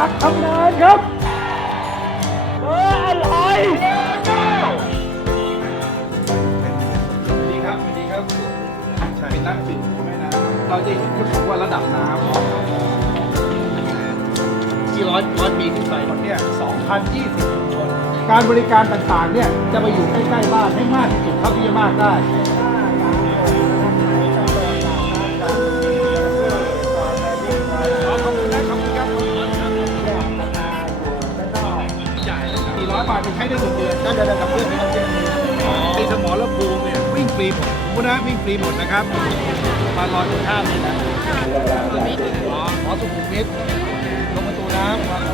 ากทำงานครับเบอร์อะไรดีครับดีครับใช่เป็นนักบินแม่น้ำเราจะเห็นก็คือว่าระดับน้ำที่ร้อยร้อยปีขึ้นไปคนเนี่ย2,020คน การบริการต่างๆเนี่ยจะไปอยู่ใกล้ๆบ้านให้มากที่สุดเท่าที่จะมากได้ ร้อยบาทไปใช้ได้หนึ่งเดือนได้เดือนกับเพื่อนที่เขาเที่ยวไอสมอและภูมิเนี่ยวิ่งฟรีหมดผมนะวิ่งฟรีหมดนะครับมาลอยตรงข้ามนี่นะสุมวิอ๋อสุขุมวิทลงประตูน้ำ